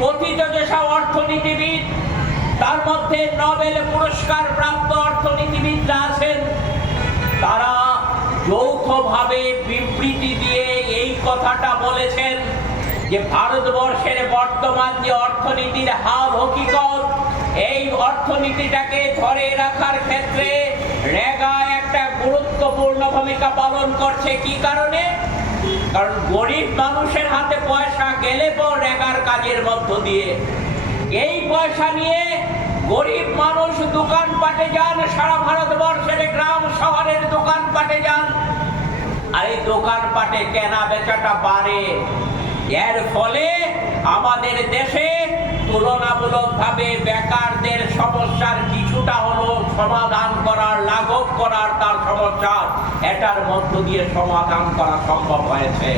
কথিত যেসব অর্থনীতিবিদ, তার মধ্যে নোবেল পুরস্কার প্রাপ্ত অর্থনীতিবিদরা আছেন, তারা যৌথভাবে বিবৃতি দিয়ে এই কথাটা বলেছেন যে ভারতবর্ষের বর্তমান যে অর্থনীতির হাল হকিকত, এই অর্থনীতিটাকে ধরে রাখার ক্ষেত্রে রেগা একটা গুরুত্বপূর্ণ ভূমিকা পালন করছে। কি কারণে? কারণ গরিব মানুষের হাতে পয়সা গেলে পর রেগার কাজের মধ্য দিয়ে এই পয়সা নিয়ে গরিব মানুষ দোকানপাটে যান, সারা ভারতবর্ষের গ্রাম শহরের দোকানপাটে যান, আর এই দোকানপাটে কেনা বেচাটা বাড়ে। এর ফলে আমাদের দেশে তুলনামূলকভাবে বেকারদের সমস্যার কিছুটা হলো সমাধান করার, লাঘব করার তার সমস্যা, এটার মধ্য দিয়ে সমাধান করা সম্ভব হয়েছে।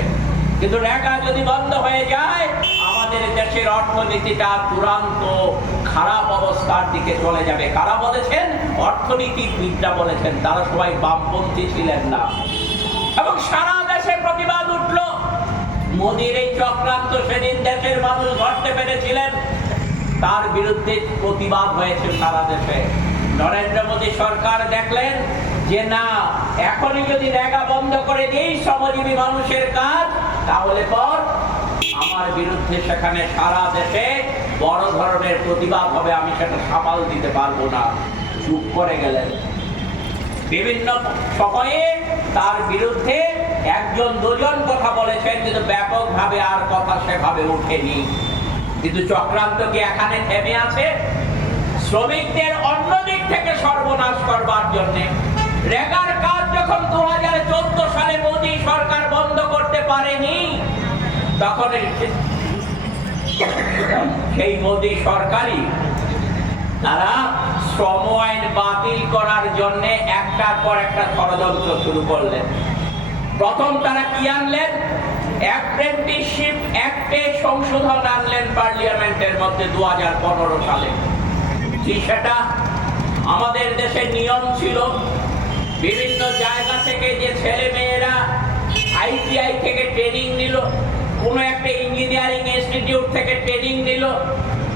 কিন্তু রেগা যদি বন্ধ হয়ে যায়, আমাদের দেশের অর্থনীতিটা চূড়ান্ত খারাপ অবস্থার দিকে চলে যাবে। কারা বলেছেন? অর্থনীতিবিদরা বলেছেন, তারা সবাই বামপন্থী ছিলেন না। এবং সারা দেশে প্রতিবাদ উঠল। মোদির এই চক্রান্ত সেদিন দেশের মানুষ ধরতে পেরেছিলেন, তার বিরুদ্ধে প্রতিবাদ হয়েছে সারা দেশে। নরেন্দ্র মোদী সরকার দেখলেন যে না, এখনই যদি রেগা বন্ধ করে দিই শ্রমজীবী মানুষের কাজ, তাহলে পর আমার বিরুদ্ধে সেখানে সারা দেশে বড় ধরনের প্রতিবাদ হবে, আমি সেটা সামাল দিতে পারবো না। চুপ করে গেলেন। বিভিন্ন সময়ে তার বিরুদ্ধে একজন দুজন কথা বলেছেন, কিন্তু ব্যাপকভাবে আর কথা সেভাবে উঠেনি। কিন্তু চক্রান্ত কি এখানে থেমে আছে? শ্রমিকদের অন্য দিক থেকে সর্বনাশ করবার জন্য রেগার কাজ যখন 2014 সালে মোদী সরকার বন্ধ করতে পারেনি, তখন সেই মোদী সরকারই তারা শ্রম আইন বাতিল করার জন্য একটার পর একটা ষড়যন্ত্র শুরু করলেন। প্রথম তারা কি আনলেন? অ্যাপ্রেন্টিসশিপ অ্যাক্টে সংশোধন আনলেন পার্লামেন্টের মধ্যে 2015 সালে। সেটা আমাদের দেশের নিয়ম ছিল, বিভিন্ন জায়গা থেকে যে ছেলে মেয়েরা ITI থেকে ট্রেনিং নিল, কোনো একটা ইঞ্জিনিয়ারিং ইনস্টিটিউট থেকে ট্রেনিং নিল,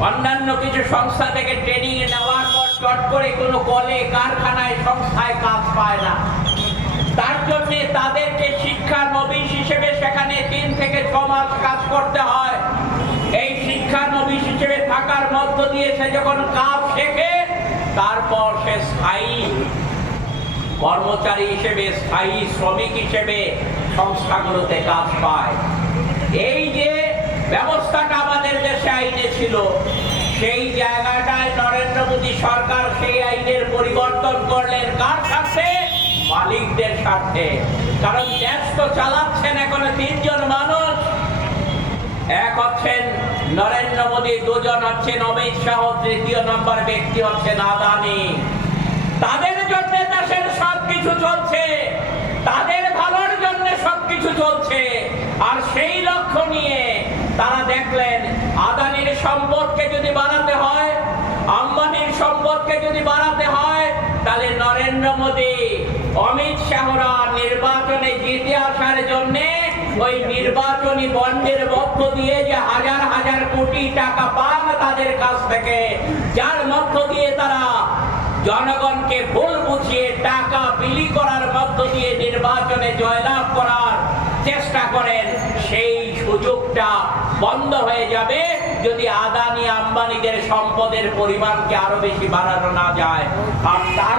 অন্যান্য কিছু সংস্থা থেকে ট্রেনিং নেওয়ার পর চট করে কোনো কলে, কারখানায়, সংস্থায় কাজ পায় না। তার জন্য তাদেরকে শিক্ষা নবিশ হিসেবে সেখানে 3 থেকে 6 মাস কাজ করতে হয়। এই শিক্ষা নবিশ হিসেবে থাকার মধ্য দিয়ে সে যখন কাজ শেখে, তারপর সে স্থায়ী কর্মচারী হিসেবে, স্থায়ী শ্রমিক হিসেবে সংস্থাগুলোতে কাজ পায়। এই যে ব্যবস্থাটা আমাদের দেশে আইনে ছিল, সেই জায়গাটায় নরেন্দ্র মোদী সরকার সেই আইনের পরিবর্তন করলেন। কার স্বার্থে? মালিকদের স্বার্থে। কারণ দেশ তো চালাচ্ছেন এখন 3 জন মানুষ। এক হচ্ছেন নরেন্দ্র মোদী, 2 জন হচ্ছেন অমিত শাহ, 3য় নম্বর ব্যক্তি হচ্ছেন আদানি। তাদের জন্য দেশের সবকিছু চলছে, তাদের ভালোর জন্য সবকিছু চলছে। আর সেই লক্ষ্য নিয়ে তারা দেখলেন আদানির সম্পদকে যদি বাড়াতে হয়, আম্বানির সম্পদকে যদি বাড়াতে হয়, তাহলে নরেন্দ্র মোদী, অমিত শাহরা নির্বাচনে জিতে আসার জন্য ওই নির্বাচনী বন্ডের মধ্য দিয়ে যে হাজার হাজার কোটি টাকা পান তাদের কাছ থেকে, যার মধ্য দিয়ে তারা জনগণকে ভুল বুঝিয়ে টাকা বিলি করার মধ্য দিয়ে নির্বাচনে জয়লাভ করার চেষ্টা করেন, সেই সুযোগটা বন্ধ হয়ে যাবে যদি আদানি আম্বানিদের সম্পদের পরিমাণকে আরো বেশি বাড়ানো না যায়। আর তার